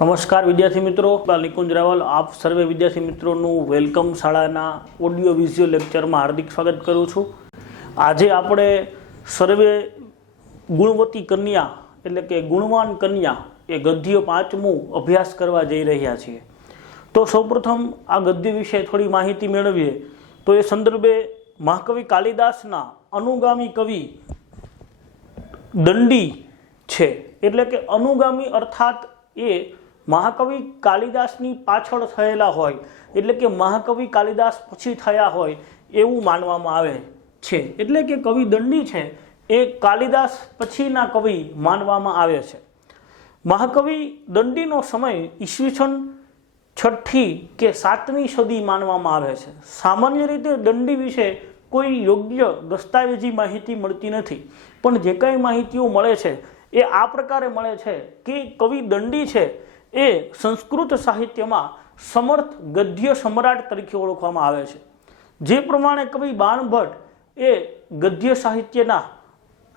નમસ્કાર વિદ્યાર્થી મિત્રો, નિકુંજ રાવલ આપ સર્વે વિદ્યાર્થી મિત્રોનું વેલકમ શાળાના ઓડિયો વિઝ્યુઅલ લેક્ચરમાં હાર્દિક સ્વાગત કરું છું। આજે આપણે સર્વે ગુણવતી કન્યા એટલે કે ગુણવાન કન્યા એ ગદ્ય 5મું અભ્યાસ કરવા જઈ રહ્યા છીએ। તો સૌપ્રથમ આ ગદ્ય વિશે થોડી માહિતી મેળવીએ તો એ સંદર્ભે મહાકવિ કાલિદાસના અનુગામી કવિ દંડી છે, એટલે કે અનુગામી અર્થાત એ મહાકવિ કાલિદાસની પાછળ થયેલા હોય, એટલે કે મહાકવિ કાલિદાસ પછી થયા હોય એવું માનવામાં આવે છે। એટલે કે કવિ દંડી છે એ કાલિદાસ પછીના કવિ માનવામાં આવે છે। મહાકવિ દંડીનો સમય ઈસવીસન 6ઠી કે 7મી સદી માનવામાં આવે છે। સામાન્ય રીતે દંડી વિશે કોઈ યોગ્ય દસ્તાવેજી માહિતી મળતી નથી, પણ જે કાંઈ માહિતીઓ મળે છે એ આ પ્રકારે મળે છે કે કવિ દંડી છે એ સંસ્કૃત સાહિત્યમાં સમર્થ ગદ્ય સમ્રાટ તરીકે ઓળખવામાં આવે છે। જે પ્રમાણે કવિ બાણભટ્ટ એ ગદ્ય સાહિત્યના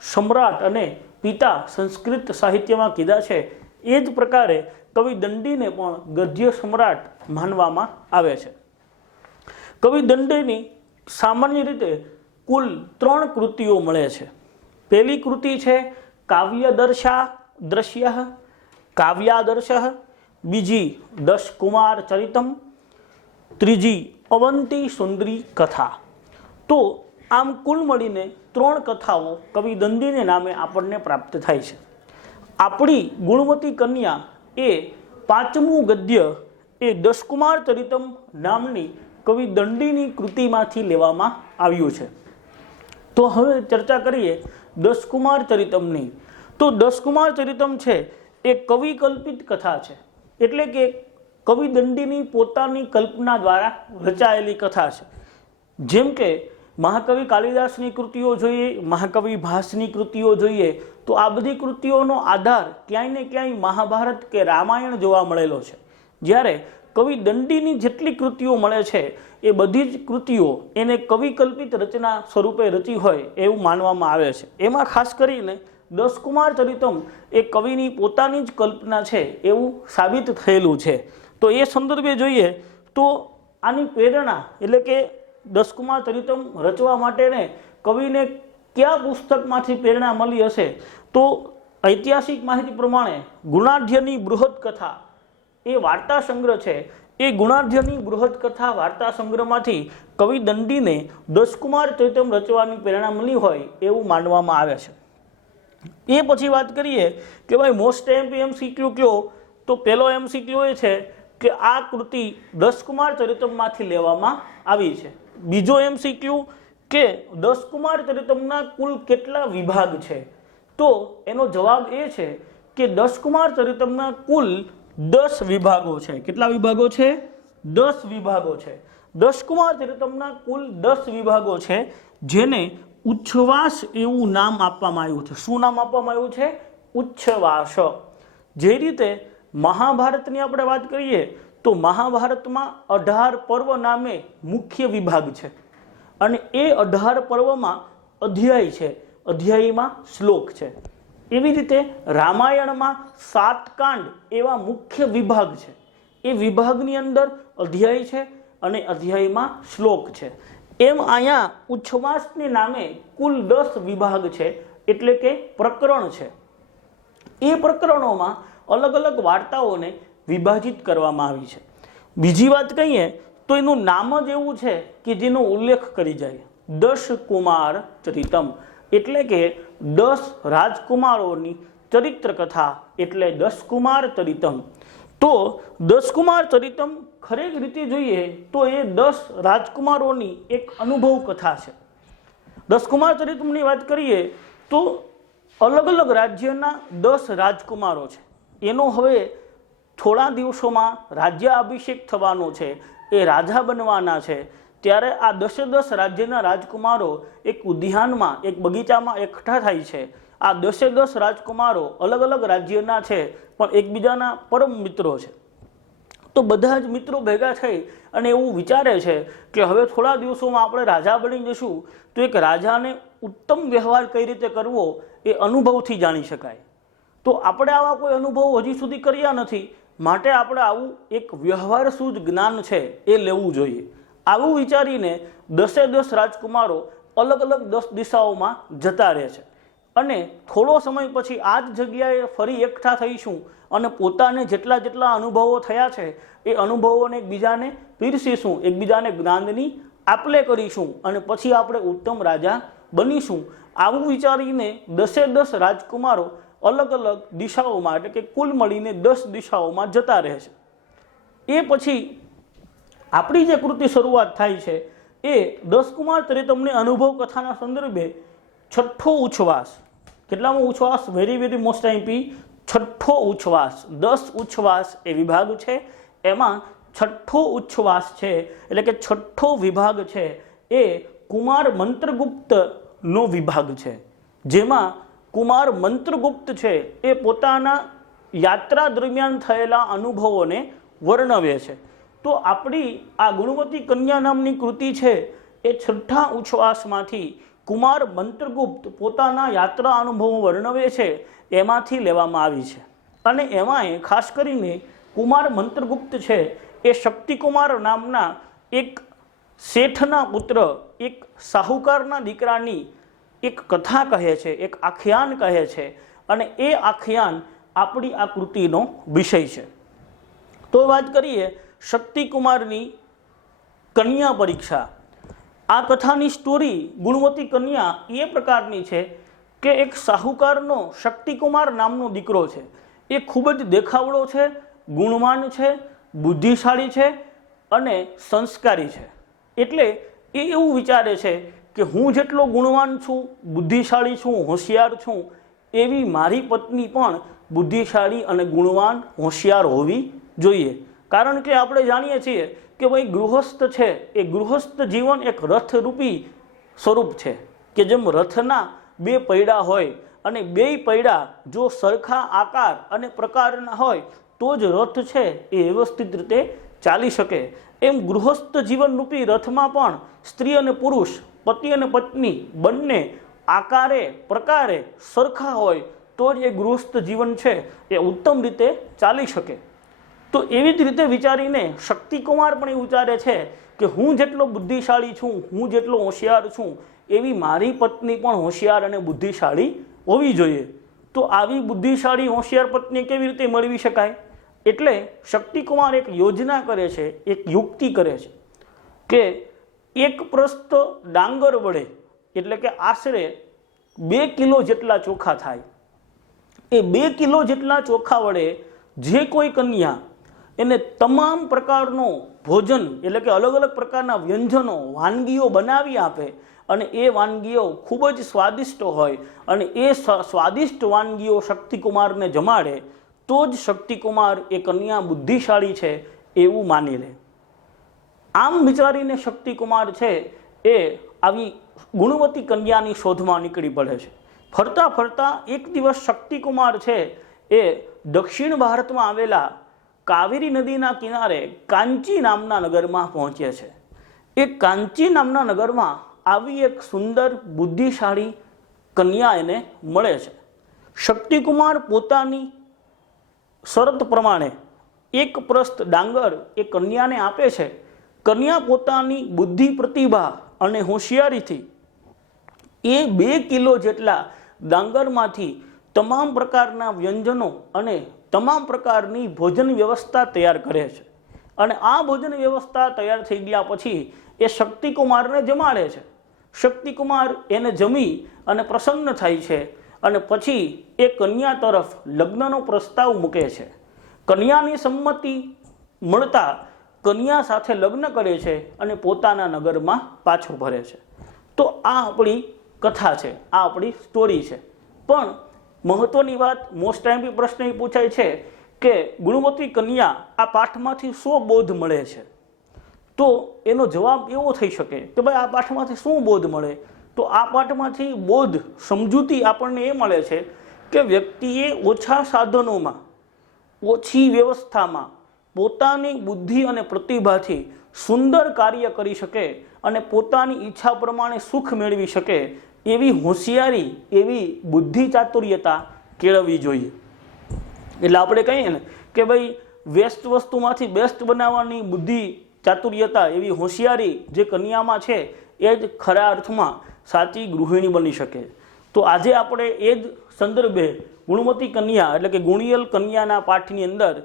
સમ્રાટ અને પિતા સંસ્કૃત સાહિત્યમાં કીધા છે, એ જ પ્રકારે કવિ દંડીને પણ ગદ્ય સમ્રાટ માનવામાં આવે છે। કવિ દંડીની સામાન્ય રીતે કુલ 3 કૃતિઓ મળે છે। પહેલી કૃતિ છે કાવ્યદર્શા દ્રશ્ય કાવ્યાદર્શ, બીજી 10 કુમાર ચરિતમ, ત્રીજી અવંતી સુંદરી કથા। તો આમ કુલ મળીને 3 કથાઓ કવિ દંડીને નામે આપણને પ્રાપ્ત થાય છે। આપણી ગુણવતી કન્યા એ 5મું ગદ્ય એ 10 કુમાર ચરિતમ નામની કવિ દંડીની કૃતિમાંથી લેવામાં આવ્યું છે। તો હવે ચર્ચા કરીએ 10 કુમાર ચરિતમની। તો 10 કુમાર ચરિતમ છે એ કવિ કલ્પિત કથા છે, એટલે કે કવિ દંડીની પોતાની કલ્પના દ્વારા રચાયેલી કથા છે। જેમ કે મહાકવિ કાલિદાસની કૃતિઓ જોઈએ, મહાકવિ ભાસની કૃતિઓ જોઈએ, તો આ બધી કૃતિઓનો આધાર ક્યાંય ને ક્યાંય મહાભારત કે રામાયણ જોવા મળેલો છે। જ્યારે કવિ દંડીની જેટલી કૃતિઓ મળે છે એ બધી જ કૃતિઓ એને કવિ કલ્પિત રચના સ્વરૂપે રચી હોય એવું માનવામાં આવે છે। એમાં ખાસ કરીને 10 કુમાર ચરિતમ એ કવિની પોતાની જ કલ્પના છે એવું સાબિત થયેલું છે। તો એ સંદર્ભે જોઈએ તો આની પ્રેરણા એટલે કે 10 કુમાર ચરિતમ રચવા માટેને કવિને કયા પુસ્તકમાંથી પ્રેરણા મળી હશે, તો ઐતિહાસિક માહિતી પ્રમાણે ગુણાઢ્યની બૃહદ કથા એ વાર્તા સંગ્રહ છે, એ ગુણાઢ્યની બૃહદ કથા વાર્તા સંગ્રહમાંથી કવિ દંડીને 10 કુમાર ચરિતમ રચવાની પ્રેરણા મળી હોય એવું માનવામાં આવે છે। એ પછી વાત કરીએ કે ભાઈ મોસ્ટ એમસીક્યુ કયો, તો પહેલો એમસીક્યુ એ છે કે આ કૃતિ 10 કુમાર ચરિતમમાંથી લેવામાં આવી છે। બીજો એમસીક્યુ કે 10 કુમાર ચરિતમના કુલ કેટલા વિભાગ છે, તો એનો જવાબ એ છે કે 10 કુમાર ચરિતમના કુલ 10 વિભાગો છે। કેટલા વિભાગો છે? 10 વિભાગો છે। 10 કુમાર ચરિતમના કુલ 10 વિભાગો છે, જેને ઉચ્છ્વાસ એવું નામ આપવામાં આવ્યું છે। શું નામ આપવામાં આવ્યું છે? ઉચ્છ્વાસ। જે રીતે મહાભારતની આપણે વાત કરીએ તો મહાભારતમાં 18 પર્વ નામે મુખ્ય વિભાગ છે, અને એ 18 પર્વમાં અધ્યાય છે, અધ્યાયમાં શ્લોક છે। એવી રીતે રામાયણમાં 7 કાંડ એવા મુખ્ય વિભાગ છે, એ વિભાગની અંદર અધ્યાય છે અને અધ્યાયમાં શ્લોક છે। એમ અહીંયા ઉચ્છ્વાસને નામે કુલ 10 વિભાગ છે, એટલે કે પ્રકરણ છે। એ પ્રકરણોમાં અલગ અલગ વાર્તાઓને વિભાજિત કરવામાં આવી છે। બીજી વાત કહીએ તો એનું નામ જ એવું છે કે જેનો ઉલ્લેખ કરી જાય, 10 કુમાર ચરિતમ, એટલે કે 10 રાજકુમારોની ચરિત્ર કથા એટલે 10 કુમાર ચરિતમ। તો 10 કુમાર ચરિતમ ખરેખર રીતે જોઈએ તો એ 10 રાજકુમારોની એક અનુભવ કથા છે। 10 કુમાર ચરિતમની વાત કરીએ તો અલગ અલગ રાજ્યના 10 રાજકુમારો છે, એનો હવે થોડા દિવસોમાં રાજ્યાભિષેક થવાનો છે, એ રાજા બનવાના છે। ત્યારે આ 10 રાજ્યના રાજકુમારો એક ઉદ્યાનમાં એક બગીચામાં એકઠા થાય છે। આ 10 રાજકુમારો અલગ અલગ રાજ્યના છે, પણ એકબીજાના પરમ મિત્રો છે। તો બધા જ મિત્રો ભેગા થઈ અને એવું વિચારે છે કે હવે થોડા દિવસોમાં આપણે રાજા બની જશું, તો એક રાજાને ઉત્તમ વ્યવહાર કઈ રીતે કરવો એ અનુભવથી જાણી શકાય। તો આપણે આવા કોઈ અનુભવ હજી સુધી કર્યા નથી, માટે આપણે આવું એક વ્યવહાર શુદ્ધ જ્ઞાન છે એ લેવું જોઈએ. આવું વિચારીને 10 રાજકુમારો અલગ અલગ 10 દિશાઓમાં જતા રહે છે અને થોડો સમય પછી આ જ જગ્યાએ ફરી એકઠા થઈશું અને પોતાને જેટલા જેટલા અનુભવો થયા છે એ અનુભવોને એકબીજાને પીરસીશું, એકબીજાને જ્ઞાનની આપલે કરીશું અને પછી આપણે ઉત્તમ રાજા બનીશું. આવું વિચારીને 10 રાજકુમારો અલગ અલગ દિશાઓમાં એટલે કે કુલ મળીને 10 દિશાઓમાં જતા રહે છે. એ પછી આપણી જે કૃતિ શરૂઆત થાય છે એ 10 કુમાર તમને અનુભવ કથાના સંદર્ભે છઠ્ઠો ઉચ્છવાસ, કેટલામો ઉચ્છવાસ, વેરી મોસ્ટ આઈપી, છઠ્ઠો ઉચ્છવાસ. 10 ઉચ્છવાસ એ વિભાગ છે, એમાં છઠ્ઠો ઉચ્છવાસ છે એટલે કે છઠ્ઠો વિભાગ છે એ કુમાર મંત્રગુપ્તનો વિભાગ છે, જેમાં કુમાર મંત્રગુપ્ત છે એ પોતાના યાત્રા દરમિયાન થયેલા અનુભવોને વર્ણવે છે. તો આપણી આ ગુણવતી કન્યા નામની કૃતિ છે એ છઠ્ઠા ઉચ્છવાસમાંથી કુમાર મંત્રગુપ્ત પોતાના યાત્રા અનુભવો વર્ણવે છે એમાંથી લેવામાં આવી છે. અને એમાંય ખાસ કરીને કુમાર મંત્રગુપ્ત છે એ શક્તિકુમાર નામના એક શેઠના પુત્ર, એક સાહુકારના દીકરાની એક કથા કહે છે, એક આખ્યાન કહે છે અને એ આખ્યાન આપણી આ કૃતિનો વિષય છે. તો વાત કરીએ શક્તિકુમારની કન્યા પરીક્ષા. આ કથાની સ્ટોરી ગુણવતી કન્યા એ પ્રકારની છે કે એક સાહુકારનો શક્તિકુમાર નામનો દીકરો છે. એ ખૂબ જ દેખાવડો છે, ગુણવાન છે, બુદ્ધિશાળી છે અને સંસ્કારી છે. એટલે એ એવું વિચારે છે કે હું જેટલો ગુણવાન છું, બુદ્ધિશાળી છું, હોશિયાર છું, એવી મારી પત્ની પણ બુદ્ધિશાળી અને ગુણવાન, હોશિયાર હોવી જોઈએ. કારણ કે આપણે જાણીએ છીએ કે ભાઈ ગૃહસ્થ છે એ ગૃહસ્થ જીવન એક રથરૂપી સ્વરૂપ છે કે જેમ રથના 2 પૈડા હોય અને 2 પૈડા જો સરખા આકાર અને પ્રકારના હોય તો જ રથ છે એ વ્યવસ્થિત રીતે ચાલી શકે. એમ ગૃહસ્થ જીવનરૂપી રથમાં પણ સ્ત્રી અને પુરુષ, પતિ અને પત્ની બંને આકારે પ્રકારે સરખા હોય તો જ એ ગૃહસ્થ જીવન છે એ ઉત્તમ રીતે ચાલી શકે. તો એવી જ રીતે વિચારીને શક્તિકુમાર પણ એ વિચારે છે કે હું જેટલો બુદ્ધિશાળી છું, હું જેટલો હોશિયાર છું, એવી મારી પત્ની પણ હોશિયાર અને બુદ્ધિશાળી હોવી જોઈએ. તો આવી બુદ્ધિશાળી હોશિયાર પત્ની કેવી રીતે મેળવી શકાય? એટલે શક્તિકુમાર એક યોજના કરે છે, એક યુક્તિ કરે છે કે એક પ્રસ્ત ડાંગર વડે એટલે કે આશરે 2 કિલો જેટલા ચોખા થાય. એ 2 કિલો જેટલા ચોખા વડે જે કોઈ કન્યા એને તમામ પ્રકારનો ભોજન એટલે કે અલગ અલગ પ્રકારના વ્યંજનો, વાનગીઓ બનાવી આપે અને એ વાનગીઓ ખૂબ જ સ્વાદિષ્ટ હોય અને એ સ્વાદિષ્ટ વાનગીઓ શક્તિકુમારને જમાડે તો જ શક્તિકુમાર એ કન્યા બુદ્ધિશાળી છે એવું માની લે. આમ વિચારીને શક્તિકુમાર છે એ આવી ગુણવતી કન્યાની શોધમાં નીકળી પડે છે. ફરતા ફરતા એક દિવસ શક્તિકુમાર છે એ દક્ષિણ ભારતમાં આવેલા કાવેરી નદીના કિનારે કાંચી નામના નગરમાં પહોંચે છે. એ કાંચી નામના નગરમાં આવી એક સુંદર બુદ્ધિશાળી કન્યા એને મળે છે. શક્તિકુમાર પોતાની શરત પ્રમાણે એક પ્રસ્ત ડાંગર એ કન્યાને આપે છે. કન્યા પોતાની બુદ્ધિ, પ્રતિભા અને હોશિયારીથી એ 2 કિલો જેટલા ડાંગરમાંથી તમામ પ્રકારના વ્યંજનો અને તમામ પ્રકારની ભોજન વ્યવસ્થા તૈયાર કરે છે. અને આ ભોજન વ્યવસ્થા તૈયાર થઈ ગયા પછી એ શક્તિકુમારને જમાડે છે. શક્તિકુમાર એને જમી અને પ્રસન્ન થાય છે અને પછી એ કન્યા તરફ લગ્નનો પ્રસ્તાવ મૂકે છે. કન્યાની સંમતિ મળતા કન્યા સાથે લગ્ન કરે છે અને પોતાના નગરમાં પાછો ફરે છે. તો આ આપણી કથા છે, આ આપણી સ્ટોરી છે. પણ મહત્વની વાત, મોસ્ટ ટાઈમ પ્રશ્ન એ પૂછાય છે કે ગુણવતી કન્યા આ પાઠમાંથી શું બોધ મળે છે? તો એનો જવાબ એવો થઈ શકે કે ભાઈ આ પાઠમાંથી શું બોધ મળે? તો આ પાઠમાંથી બોધ, સમજૂતી આપણને એ મળે છે કે વ્યક્તિએ ઓછા સાધનોમાં, ઓછી વ્યવસ્થામાં પોતાની બુદ્ધિ અને પ્રતિભાથી સુંદર કાર્ય કરી શકે અને પોતાની ઈચ્છા પ્રમાણે સુખ મેળવી શકે એવી હોશિયારી, એવી બુદ્ધિ ચાતુર્યતા કેળવવી જોઈએ. એટલે આપણે કહીએ ને કે ભાઈ વેસ્ટ વસ્તુમાંથી બેસ્ટ બનાવવાની બુદ્ધિ, ચાતુર્યતા, એવી હોશિયારી જે કન્યામાં છે એ જ ખરા અર્થમાં સાચી ગૃહિણી બની શકે. તો આજે આપણે એ જ સંદર્ભે ગુણવતી કન્યા એટલે કે ગુણિયલ કન્યાના પાઠની અંદર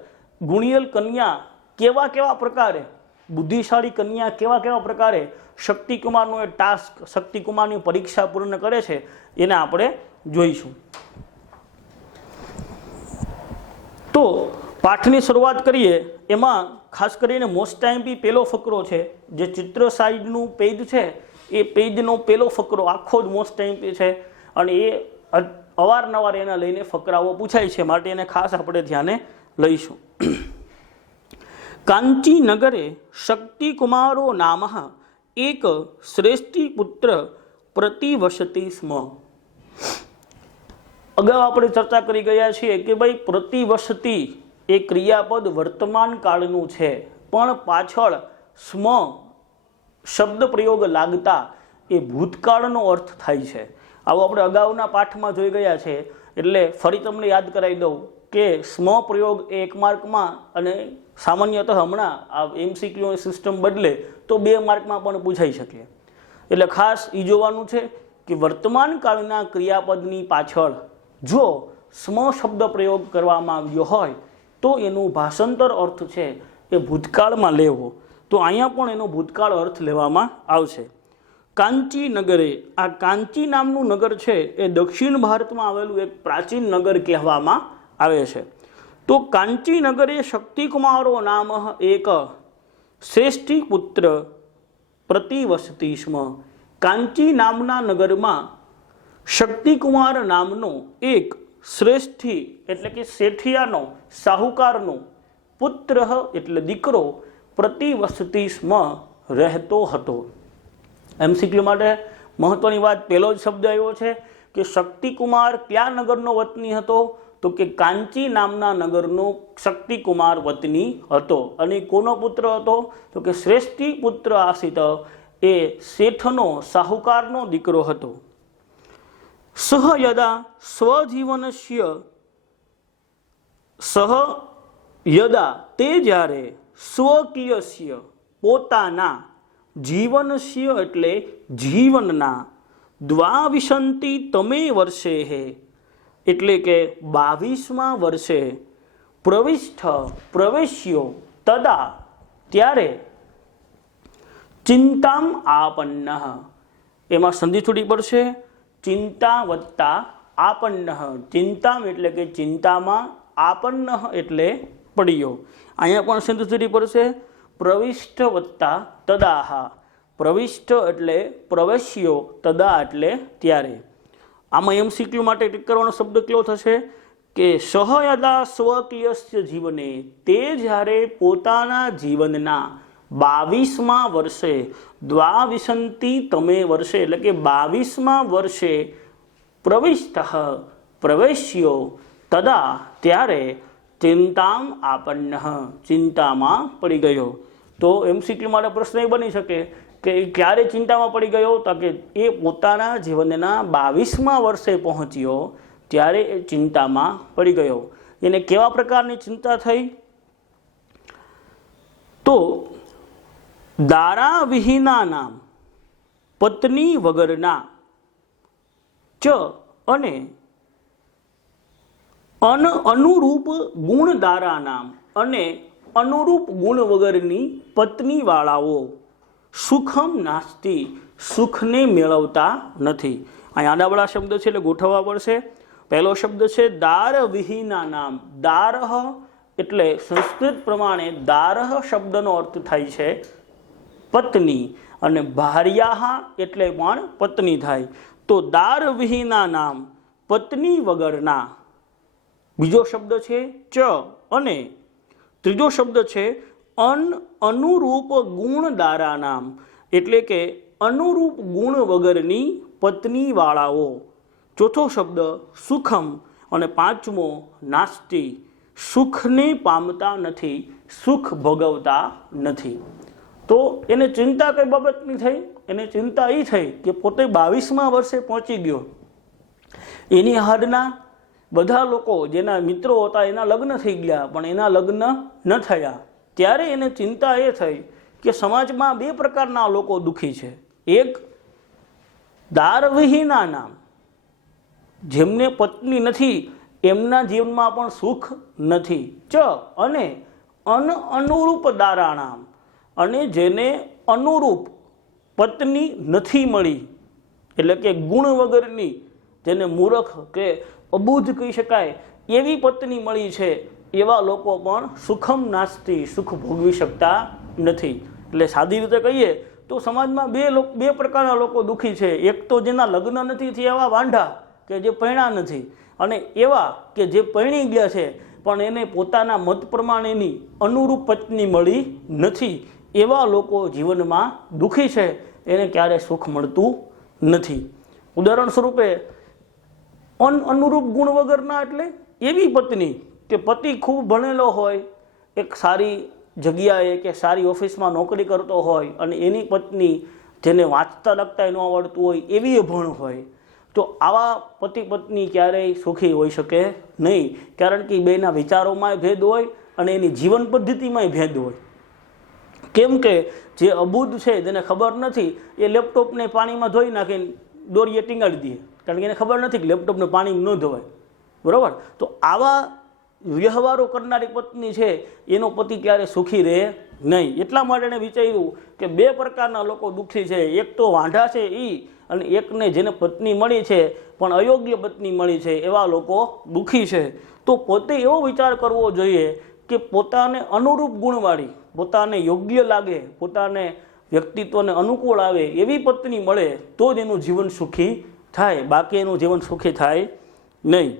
ગુણિયલ કન્યા કેવા કેવા પ્રકારે, બુદ્ધિશાળી કન્યા કેવા કેવા પ્રકારે શક્તિકુમારનો એ ટાસ્ક, શક્તિકુમારની પરીક્ષા પૂર્ણ કરે છે એને આપણે જોઈશું. તો પાઠની શરૂઆત કરીએ. એમાં ખાસ કરીને મોસ્ટ ટાઈમ પહેલો ફકરો છે, જે ચિત્ર સાઈડનું પેજ છે એ પેજનો પહેલો ફકરો આખો જ મોસ્ટ ટાઈમ છે અને એ અવારનવાર એના લઈને ફકરાઓ પૂછાય છે, માટે એને ખાસ આપણે ધ્યાને લઈશું. કાંચી નગરે શક્તિકુમારો નામ એક શ્રેષ્ઠી પુત્ર પ્રતિવસતી સ્મ. અગાઉ આપણે ચર્ચા કરી ગયા છીએ કે ભાઈ પ્રતિવસતી એ ક્રિયાપદ વર્તમાન કાળનું છે, પણ પાછળ સ્મ શબ્દ પ્રયોગ લાગતા એ ભૂતકાળનો અર્થ થાય છે. આવો આપણે અગાઉના પાઠમાં જોઈ ગયા છે, એટલે ફરી તમને યાદ કરાવી દઉં કે સ્મ પ્રયોગ એ 1 માર્કમાં અને સામાન્યતઃ હમણાં આ MCQની સિસ્ટમ બદલે તો 2 માર્કમાં પણ પૂછાઈ શકે. એટલે ખાસ એ જોવાનું છે કે વર્તમાન કાળના ક્રિયાપદની પાછળ જો સ્મ શબ્દ પ્રયોગ કરવામાં આવ્યો હોય તો એનું ભાષાંતર અર્થ છે એ ભૂતકાળમાં લેવો. તો અહીંયા પણ એનો ભૂતકાળ અર્થ લેવામાં આવશે. કાંચી નગરે, આ કાંચી નામનું નગર છે એ દક્ષિણ ભારતમાં આવેલું એક પ્રાચીન નગર કહેવામાં આવે છે. તો કાંચી નગરે શક્તિકુમારો નામ એક શ્રેષ્ઠી પુત્ર પ્રતિવસતી સ્મ. કાંચી નામના નગરમાં શક્તિકુમાર નામનો એક શ્રેષ્ઠી એટલે કે શેઠિયાનો, સાહુકારનો પુત્ર એટલે દીકરો પ્રતિવસતી સ્મ રહેતો હતો. MCQ માટે મહત્વની વાત, પહેલો જ શબ્દ આવ્યો છે કે શક્તિકુમાર કયા નગરનો વતની હતો, તો કે કાંચી નામના નગરનો શક્તિકુમાર વતની હતો. અને કોનો પુત્ર હતો, તો કે શ્રેષ્ઠી પુત્ર આસિત એ શેઠનો, સાહુકારનો દીકરો હતો. સહ યદા સ્વજીવનસ્ય, સહ યદા તે જ્યારે, સ્વકીયસ્ય પોતાના, જીવનસ્ય એટલે જીવનના, દ્વાવિશંતિ તમે વર્ષે હે એટલે કે 22મા વર્ષે, પ્રવિષ્ઠ પ્રવેશ્યો, તદા ત્યારે, ચિંતામ આપન્ન, એમાં સંધિ છૂટી પડશે, ચિંતા વત્તા આપન્ન. ચિંતામ એટલે કે ચિંતામાં, આપન્ન એટલે પડ્યો. અહીંયા પણ સંધિ છૂટી પડશે, પ્રવિષ્ઠ વત્તા તદાહ. પ્રવિષ્ઠ એટલે પ્રવેશ્યો, તદા એટલે ત્યારે. આમાં MCQ માટે ટીક કરવાનો શબ્દ કયો થશે કે સહયદા સ્વકીયસ્ય જીવને, તે જ્યારે પોતાના જીવનના 22મા વર્ષે, દ્વાવિશંતિ તમે વર્ષે એટલે કે 22મા વર્ષે, પ્રવિષ્ઠ પ્રવેશ્યો, તદા ત્યારે, ચિંતામ આપન્ન ચિંતામાં પડી ગયો. તો MCQ માટે પ્રશ્ન એ બની શકે કે ક્યારે ચિંતામાં પડી ગયો, તો કે એ પોતાના જીવનના 22મા વર્ષે પહોંચ્યો ત્યારે એ ચિંતામાં પડી ગયો. એને કેવા પ્રકારની ચિંતા થઈ, તો દારા વિહીના નામ, પત્ની વગરના, ચ અને અનુરૂપ ગુણ દારા નામ, અને અનુરૂપ ગુણ વગરની પત્નીવાળાઓ, સુખમ નાસ્તિ સુખને મેળવતા નથી. અહીં આડાવાળા શબ્દ છે એટલે ગોઠવવા પડશે. પહેલો શબ્દ છે દાર વિહીના નામ. દારહ એટલે સંસ્કૃત પ્રમાણે દારહ શબ્દનો અર્થ થાય છે પત્ની, અને ભાર્યાહ એટલે પણ પત્ની થાય. તો દાર વિહીના નામ, પત્ની વગરના. બીજો શબ્દ છે ચ, અને ત્રીજો શબ્દ છે અનુરૂપ ગુણ દારા નામ, એટલે કે અનુરૂપ ગુણ વગરની પત્નીવાળાઓ. ચોથો શબ્દ સુખમ, અને પાંચમો નાસ્તિ, સુખને પામતા નથી, સુખ ભોગવતા નથી. તો એને ચિંતા કઈ બાબતની થઈ, એને ચિંતા એ થઈ કે પોતે 22મા વર્ષે પહોંચી ગયો, એની હાડના બધા લોકો જેના મિત્રો હતા એના લગ્ન થઈ ગયા પણ એના લગ્ન ન થયા, ત્યારે એને ચિંતા એ થઈ કે સમાજમાં બે પ્રકારના લોકો દુઃખી છે. એક દારવિહીના નામ, જેમને પત્ની નથી એમના જીવનમાં પણ સુખ નથી. અને અનુરૂપ દારાણામ, અને જેને અનુરૂપ પત્ની નથી મળી, એટલે કે ગુણ વગરની, જેને મૂર્ખ કે અબુધ કહી શકાય એવી પત્ની મળી છે, એવા લોકો પણ સુખમ નાસ્તિ, સુખ ભોગવી શકતા નથી. એટલે સાદી રીતે કહીએ તો સમાજમાં બે પ્રકારના લોકો દુઃખી છે. એક તો જેના લગ્ન નથી થયા એવા વાંઢા કે જે પરણ્યા નથી, અને એવા કે જે પરણી ગયા છે પણ એને પોતાના મત પ્રમાણેની અનુરૂપ પત્ની મળી નથી. એવા લોકો જીવનમાં દુઃખી છે, એને ક્યારે સુખ મળતું નથી. ઉદાહરણ સ્વરૂપે અનુરૂપ ગુણ વગરના એટલે એવી પત્ની કે પતિ ખૂબ ભણેલો હોય, એક સારી જગ્યાએ કે સારી ઓફિસમાં નોકરી કરતો હોય, અને એની પત્ની જેને વાંચતા લખતા ન આવડતું હોય એવી અભણ હોય, તો આવા પતિ પત્ની ક્યારેય સુખી હોઈ શકે નહીં. કારણ કે બેના વિચારોમાંય ભેદ હોય અને એની જીવન પદ્ધતિમાંય ભેદ હોય. કેમ કે જે અબુધ છે, જેને ખબર નથી, એ લેપટોપને પાણીમાં ધોઈ નાખીને દોરીએ ટીંગાડી દે, કારણ કે એને ખબર નથી કે લેપટોપને પાણીમાં ન ધોવાય. બરાબર? તો આવા વ્યવહારો કરનારી પત્ની છે એનો પતિ ક્યારે સુખી રહે નહીં. એટલા માટે એણે વિચાર્યું કે બે પ્રકારના લોકો દુઃખી છે. એક તો વાંઢા છે એ, અને એકને જેને પત્ની મળી છે પણ અયોગ્ય પત્ની મળી છે, એવા લોકો દુઃખી છે. તો પોતે એવો વિચાર કરવો જોઈએ કે પોતાને અનુરૂપ ગુણવાળી, પોતાને યોગ્ય લાગે, પોતાને વ્યક્તિત્વને અનુકૂળ આવે એવી પત્ની મળે તો જ એનું જીવન સુખી થાય, બાકી એનું જીવન સુખી થાય નહીં.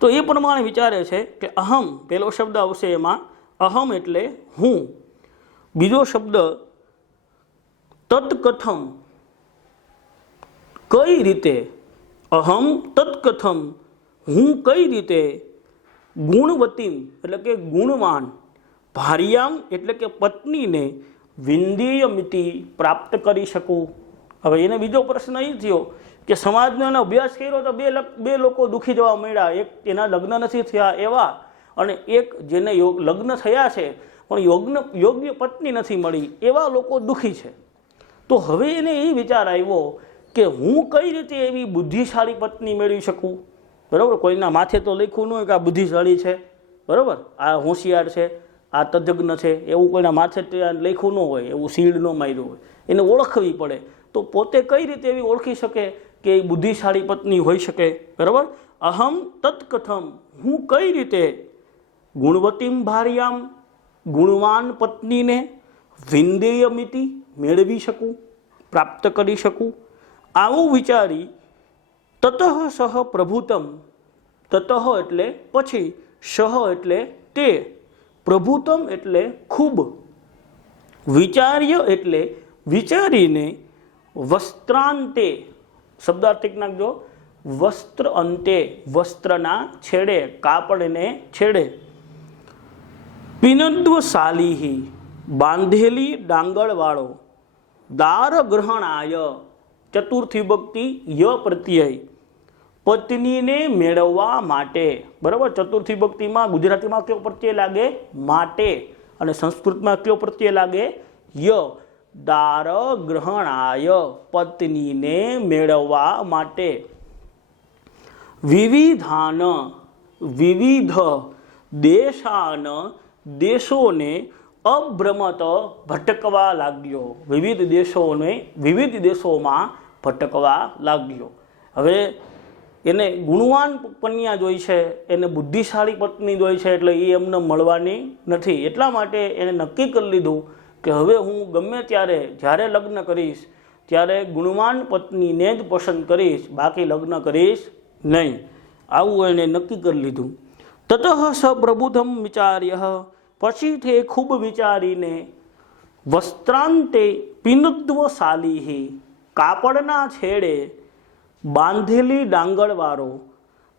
તો એ પ્રમાણે વિચારે છે કે અહમ, પહેલો શબ્દ આવશે એમાં અહમ એટલે હું. બીજો શબ્દ તત્કથમ, કઈ રીતે. અહમ તત્કથમ, હું કઈ રીતે. ગુણવતીમ એટલે કે ગુણવાન. ભાર્યામ એટલે કે પત્નીને વિંદીયમિતિ પ્રાપ્ત કરી શકું. હવે એને બીજો પ્રશ્ન એ થયો કે સમાજનો એનો અભ્યાસ કર્યો તો બે લોકો દુઃખી જવા મળ્યા. એક એના લગ્ન નથી થયા એવા, અને એક જેને લગ્ન થયા છે પણ યોગ્ય પત્ની નથી મળી, એવા લોકો દુઃખી છે. તો હવે એને એ વિચાર આવ્યો કે હું કઈ રીતે એવી બુદ્ધિશાળી પત્ની મેળવી શકું. બરાબર? કોઈના માથે તો લખ્યું ન હોય કે આ બુદ્ધિશાળી છે, બરાબર, આ હોશિયાર છે, આ તજજ્ઞ છે, એવું કોઈના માથે લખ્યું ન હોય, એવું સીડ ન માર્યું હોય. એને ઓળખવી પડે. તો પોતે કઈ રીતે એવી ઓળખી શકે કે એ બુદ્ધિશાળી પત્ની હોઈ શકે. બરાબર? અહમ તત્કથમ, હું કઈ રીતે ગુણવતીમ ભાર્યામ, ગુણવાન પત્નીને વિંદેયમિતિ મેળવી શકું, પ્રાપ્ત કરી શકું. આવું વિચારી તતઃ સહ પ્રભુતમ, તતઃ એટલે પછી, સહ એટલે તે, પ્રભુતમ એટલે ખૂબ, વિચાર્ય એટલે વિચારીને, વસ્ત્રાંતે, શબ્દાર્થિક નાખજો, વસ્ત્ર અંતે, વસ્ત્રના છેડે, કાપડને છેડે, પિનદ્વશાલીહી, બાંધેલી ડાંગળવાળો, દાર ગ્રહણાય, ચતુર્થી વિભક્તિ ય પ્રત્યય, પત્નીને મેળવવા માટે. બરાબર? ચતુર્થી વિભક્તિમાં ગુજરાતીમાં કયો પ્રત્યય લાગે? માટે. અને સંસ્કૃતમાં કયો પ્રત્યય લાગે? ય. દાર ગ્રહણાય, પત્નીને મેળવવા માટે. વિવિધાન, વિવિધ દેશાન, દેશોને અભ્રમત ભટકવા લાગ્યો. વિવિધ દેશોને વિવિધ દેશોમાં ભટકવા લાગ્યો. હવે એને ગુણવાન કન્યા જોઈ છે, એને બુદ્ધિશાળી પત્ની જોઈ છે, એટલે એ એમને મળવાની નથી. એટલા માટે એને નક્કી કરી લીધું કે હવે હું ગમે ત્યારે જ્યારે લગ્ન કરીશ ત્યારે ગુણવાન પત્નીને જ પસંદ કરીશ, બાકી લગ્ન કરીશ નહીં. આવું એણે નક્કી કરી લીધું. તતઃ સ પ્રબુધમ વિચાર્ય, પછી તે ખૂબ વિચારીને, વસ્ત્રાંતે પિનદ્વશાલીહી, કાપડના છેડે, બાંધેલી ડાંગળવાળો,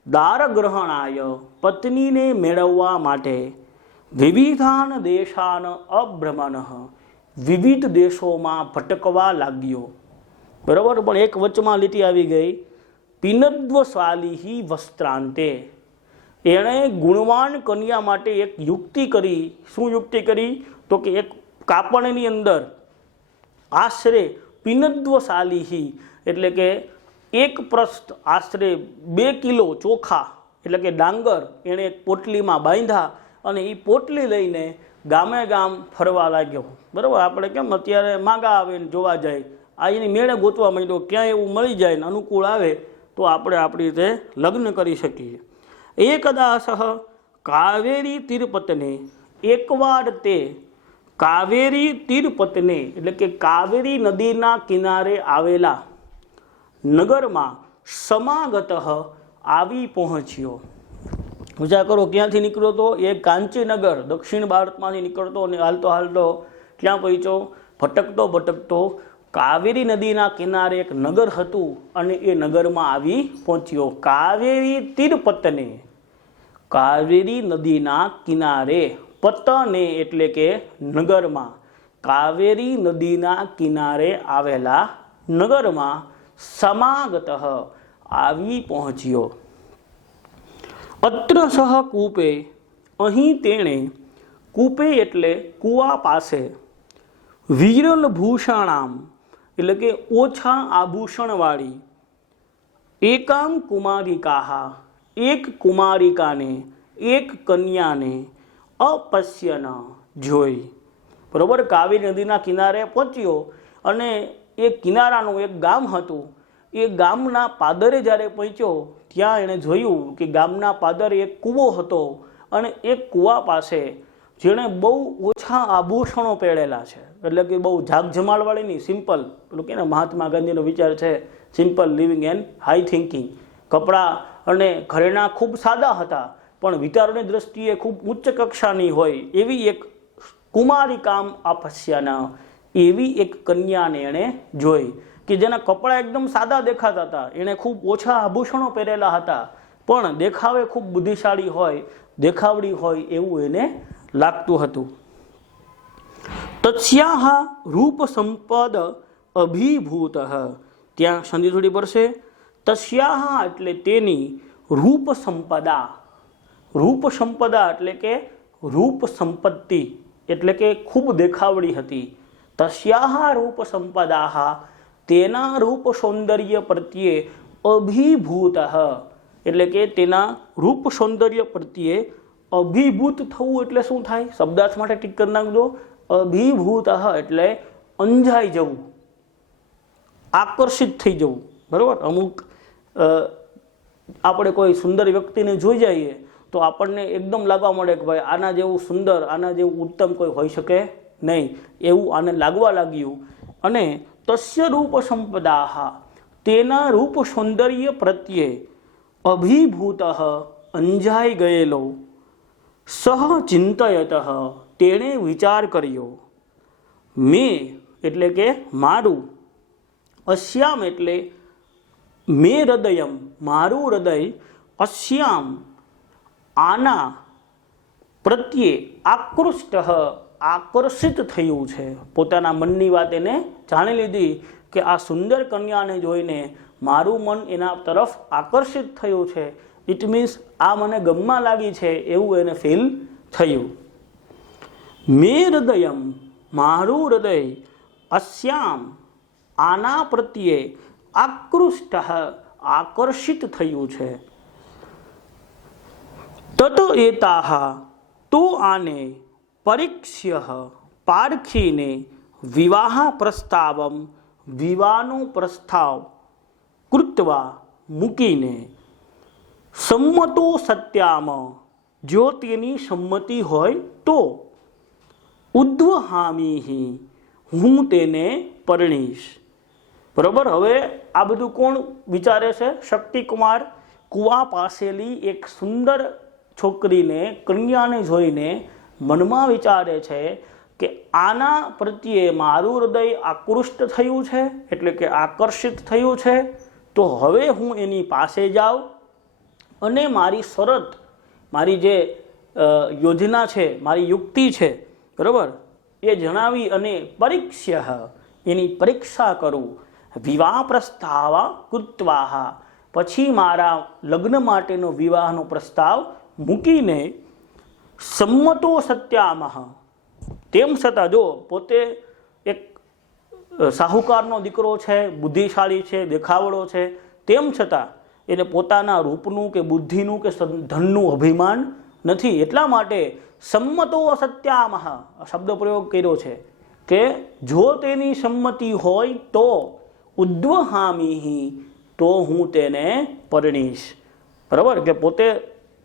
દારગ્રહણાય, પત્નીને મેળવવા માટે, વિવિધાન દેશાન અભ્રમણ, વિવિધ દેશોમાં ભટકવા લાગ્યો. બરાબર? પણ એક વચમાં લીટી આવી ગઈ પિનદ્વશાલિહી વસ્ત્રાંતે, એણે ગુણવાન કન્યા માટે એક યુક્તિ કરી. શું યુક્તિ કરી? તો કે એક કાપડની અંદર આશરે પિનદ્વશાલિહી એટલે કે એક પ્રસ્થ આશરે 2 કિલો ચોખા એટલે કે ડાંગર એણે એક પોટલીમાં બાંધ્યા અને એ પોટલી લઈને ગામે ગામ ફરવા લાગ્યો. બરાબર, આપણે કેમ અત્યારે માગા આવે ને જોવા જાય, આ એની મેળે ગોતવા માંડ્યો, ક્યાંય એવું મળી જાય ને અનુકૂળ આવે તો આપણે આપણી રીતે લગ્ન કરી શકીએ. એકદાસહ કાવેરી તીરપતને, એકવાર તે કાવેરી તીરપતને એટલે કે કાવેરી નદીના કિનારે આવેલા નગરમાં સમાગત આવી પહોંચ્યો. વિચાર કરો, ક્યાંથી નીકળ્યો તો? એ કાંચીનગર દક્ષિણ ભારતમાંથી નીકળતો અને હાલતો હાલતો ક્યાં પહોંચ્યો? ભટકતો ભટકતો કાવેરી નદીના કિનારે એક નગર હતું અને એ નગરમાં આવી પહોંચ્યો. કાવેરી તીરપતને, કાવેરી નદીના કિનારે, પતને એટલે કે નગરમાં, કાવેરી નદીના કિનારે આવેલા નગરમાં સમાગત આવી પહોંચ્યો. અત્ર સહ કૂપે, અહીં તેણે, કૂપે એટલે કૂવા પાસે, વિરલ ભૂષણામ એટલે કે ઓછા આભૂષણવાળી, એકામ કુમારિકાહા એક કુમારિકાને, એક કન્યાને, અપશ્યન જોઈ. બરોબર, કાવેરી નદીના કિનારે પહોંચ્યો અને એ કિનારાનું એક ગામ હતું. એ ગામના પાદરે જ્યારે પહોંચ્યો ત્યાં એણે જોયું કે ગામના પાદરે એક કૂવો હતો અને એ કૂવા પાસે જેણે બહુ ઓછા આભૂષણો પહેરેલા છે, એટલે કે બહુ ઝાકઝમાળવાળી નહીં, સિમ્પલ, પેલું કે ને મહાત્મા ગાંધીનો વિચાર છે simple living and high thinking. કપડાં અને ઘરેણાં ખૂબ સાદા હતા પણ વિચારોની દ્રષ્ટિએ ખૂબ ઉચ્ચ કક્ષાની હોય એવી એક કુમારિકામ અપશ્યના, એવી એક કન્યાને એણે જોઈ કે જેના કપડાં એકદમ સાદા દેખાતા હતા, એણે ખૂબ ઓછા આભૂષણો પહેરેલા હતા પણ દેખાવે ખૂબ બુદ્ધિશાળી હોય, દેખાવડી હોય એવું એને લાગતું હતું. તસ્યાહ રૂપ સંપદ અભિભૂત, ત્યાં સંધિ થોડી પડશે. તસ્યાહ એટલે તેની, રૂપ સંપદા, રૂપ સંપદા એટલે કે રૂપ સંપત્તિ એટલે કે ખૂબ દેખાવડી હતી. તસ્યાહ રૂપ સંપદાહ તેના રૂપ સૌંદર્ય પ્રત્યે અભિભૂત એટલે કે તેના રૂપ સૌંદર્ય પ્રત્યે અભિભૂત થવું એટલે શું થાય? શબ્દાર્થ માટે ટીક કરી નાખજો. અભિભૂત એટલે અંજાઈ જવું, આકર્ષિત થઈ જવું. બરાબર, અમુક આપણે કોઈ સુંદર વ્યક્તિને જોઈ જઈએ તો આપણને એકદમ લાગવા મળે કે ભાઈ આના જેવું સુંદર, આના જેવું ઉત્તમ કોઈ હોઈ શકે નહીં, એવું આને લાગવા લાગ્યું. અને તસ્ય રૂપ સંપદાહ તેના રૂપ સૌંદર્ય પ્રત્યે અભિભૂત અંજાઈ ગયેલો, સહ ચિંતયત તેણે વિચાર કર્યો, મેં એટલે કે મારું, અશ્યામ એટલે મેં હૃદયમ મારું હૃદય, અશ્યામ આના પ્રત્યે આકૃષ્ટ આકર્ષિત થયું છે. પોતાના મનની વાત એને જાણી લીધી કે આ સુંદર કન્યાને જોઈને મારું મન એના તરફ આકર્ષિત થયું છે. ઇટ મીન્સ આ મને ગમવા લાગી છે એવું એને ફીલ થયું. મેં હૃદયમ મારું હૃદય, અશ્યામ આના પ્રત્યે આકૃષ્ટ આકર્ષિત થયું છે. તત એતાહ તો આને પરીક્ષ્ય પારખીને વિવાહ પ્રસ્તાવમ વિવાહનો પ્રસ્તાવ કૃત્વા મૂકીને સંમતો સત્યામ જો તેની સંમતિ હોય તો ઉદ્વહામીહી હું તેને પરણીશ. બરાબર, હવે આ બધું કોણ વિચારે છે? શક્તિકુમાર કુવા પાસેલી એક સુંદર છોકરીને, કન્યાને જોઈને મનમાં વિચારે છે કે આના પ્રત્યે મારું હૃદય આકૃષ્ટ થયું છે એટલે કે આકર્ષિત થયું છે, તો હવે હું એની પાસે જાઉં અને મારી શરત, મારી જે યોજના છે, મારી યુક્તિ છે, બરાબર, એ જણાવી અને પરીક્ષ્ય એની પરીક્ષા કરું. વિવાહ પ્રસ્તાવ કૃત્વાહ પછી મારા લગ્ન માટેનો વિવાહનો પ્રસ્તાવ મૂકીને સંમતો સત્યામહ, તેમ છતાં જો પોતે એક સાહુકારનો દીકરો છે, બુદ્ધિશાળી છે, દેખાવડો છે, તેમ છતાં એને પોતાના રૂપનું કે બુદ્ધિનું કે ધનનું અભિમાન નથી. એટલા માટે સંમતો સત્યામહ શબ્દ પ્રયોગ કર્યો છે કે જો તેની સંમતિ હોય તો ઉદ્વહામિહિ, તો હું તેને પરણીશ. બરાબર, કે પોતે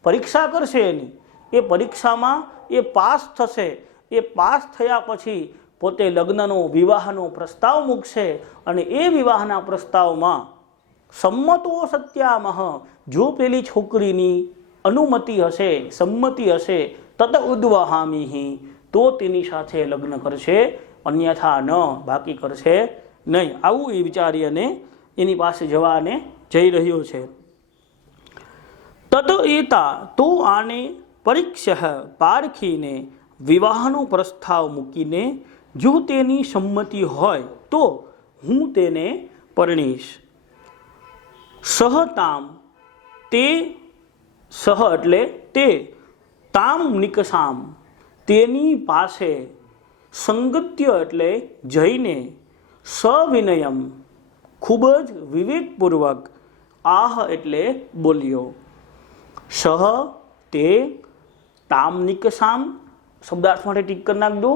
પરીક્ષા કરશે એની, એ પરીક્ષામાં એ પાસ થશે, એ પાસ થયા પછી પોતે લગ્નનો વિવાહનો પ્રસ્તાવ મૂકશે અને એ વિવાહના પ્રસ્તાવમાં સંમતો સત્યામહ, જો પેલી છોકરીની અનુમતિ હશે, સંમતિ હશે, તત ઉદ્વહામિહિ, તો તેની સાથે લગ્ન કરશે, અન્યથા ન, બાકી કરશે નહીં. આવું એ વિચારી અને એની પાસે જવાને જઈ રહ્યો છે. તત એતા, તો આને પરીક્ષ પારખીને વિવાહનો પ્રસ્તાવ મૂકીને જો તેની સંમતિ હોય તો હું તેને પરણીશ. સહતામ, તે, સહ એટલે તે, તામ નિકષામ, તેની પાસે, સંગત્ય એટલે જઈને, સવિનયમ, ખૂબ જ વિવેકપૂર્વક, આહ એટલે બોલ્યો. સહ તે, તામ નિકષામ શબ્દાર્થ માટે ટીક કરી નાખજો.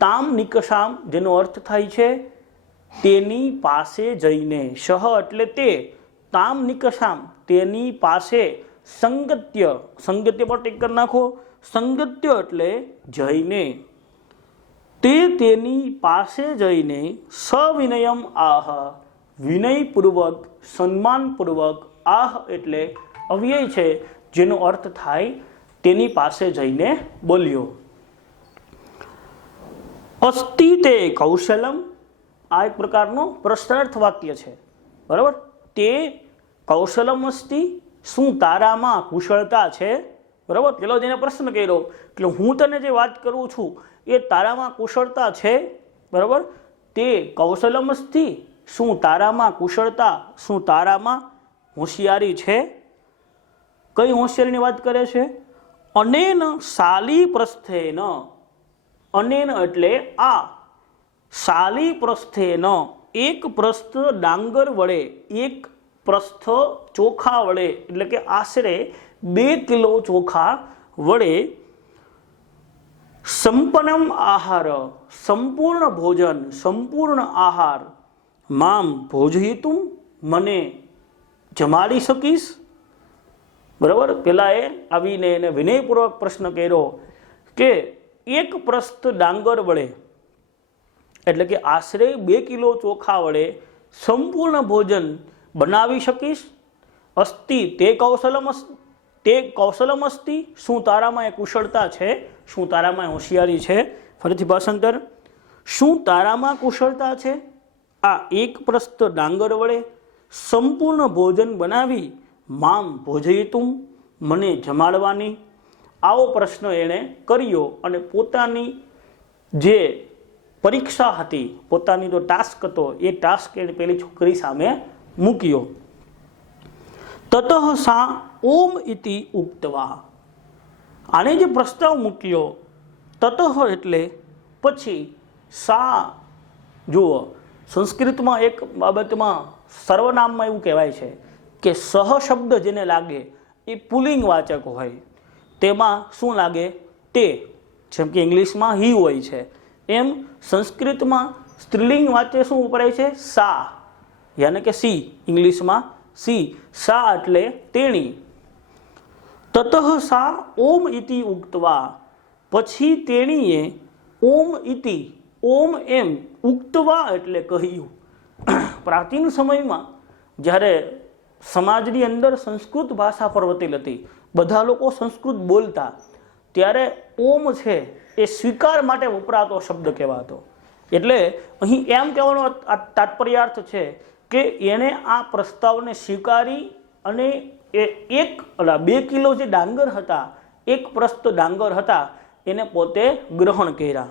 તામ નિકષામ જેનો અર્થ થાય છે તેની પાસે જઈને, સહ એટલે તે, તામ નિકષામ તેની પાસે, સંગત્ય, સંગત્ય પર ટીક કરી નાખો, સંગત્ય એટલે જઈને, તે તેની પાસે જઈને, સવિનયમ આહ, વિનયપૂર્વક, સન્માનપૂર્વક, આહ એટલે અવ્યય છે જેનો અર્થ થાય તેની પાસે જઈને બોલ્યો. અસ્તિ તે કૌશલમ, આ એક પ્રકારનો પ્રશ્નાર્થ વાક્ય છે. બરાબર, તે કૌશલમ અસ્તિ, શું તારામાં કુશળતા છે? બરાબર, પેલો જેને પ્રશ્ન કર્યો કે હું તને જે વાત કરું છું એ તારામાં કુશળતા છે? બરાબર, તે કૌશલમ અસ્તિ, શું તારામાં કુશળતા, શું તારામાં હોશિયારી છે? કઈ હોશિયારીની વાત કરે છે? અનેન શાલી પ્રસ્થેન, અનેન એટલે આ, શાલી પ્રસ્થેન એક પ્રસ્થ ડાંગર વડે, એક પ્રસ્થ ચોખા વડે, એટલે કે આશરે 2 કિલો ચોખા વડે, સંપન્નમ આહાર, સંપૂર્ણ ભોજન, સંપૂર્ણ આહાર, મામ ભોજયિતુમ, મને જમાડી શકીશ? બરાબર, પેલા એ આવીને એને વિનયપૂર્વક પ્રશ્ન કર્યો કે એક પ્રસ્થ ડાંગર વડે, એટલે કે આશરે 2 કિલો ચોખા વડે સંપૂર્ણ ભોજન બનાવી શકીશ? અસ્તિ તે કૌશલમ, તે કૌશલમ અસ્તિ, શું તારામાં એ કુશળતા છે, શું તારામાં હોશિયારી છે? ફરીથી ભાષાંતર, શું તારામાં કુશળતા છે આ એક પ્રસ્થ ડાંગર વડે સંપૂર્ણ ભોજન બનાવી, મામ ભોજયિતુમ, મને જમાડવાની? આવો પ્રશ્ન એણે કર્યો અને પોતાની જે પરીક્ષા હતી, પોતાની જો ટાસ્ક હતો એ ટાસ્ક એને પેલી છોકરી સામે મૂક્યો. તતઃ સા ઓમ ઇતિ ઉક્તવા, આને જે પ્રસ્તાવ મૂક્યો, તતઃ એટલે પછી, સા, જુઓ સંસ્કૃતમાં એક બાબતમાં સર્વનામમાં એવું કહેવાય છે કે સહ શબ્દ જેને લાગે એ પુલ્લિંગ વાચક હોય, તેમાં શું લાગે? તે. જેમ કે ઇંગ્લિશમાં હી હોય છે, એમ સંસ્કૃતમાં સ્ત્રીલિંગ વાચ્ય શું વપરાય છે? સા, યાને કે સી, ઇંગ્લિશમાં સી. સા એટલે તેણી. તતઃ સા ઓમ ઇતિ ઉક્તવા, પછી તેણીએ ઓમ ઇતિ, ઓમ એમ, ઉક્તવા એટલે કહ્યું. પ્રાચીન સમયમાં જ્યારે સમાજની અંદર સંસ્કૃત ભાષા પ્રવર્તેલ હતી, બધા લોકો સંસ્કૃત બોલતા, ત્યારે ઓમ છે એ સ્વીકાર માટે વપરાતો શબ્દ કહેવાતો. એટલે અહીં એમ કહેવાનો તાત્પર્યાર્થ છે કે એણે આ પ્રસ્તાવને સ્વીકારી અને એ 2 કિલો જે ડાંગર હતા, એક પ્રસ્ત ડાંગર હતા, એને પોતે ગ્રહણ કર્યા.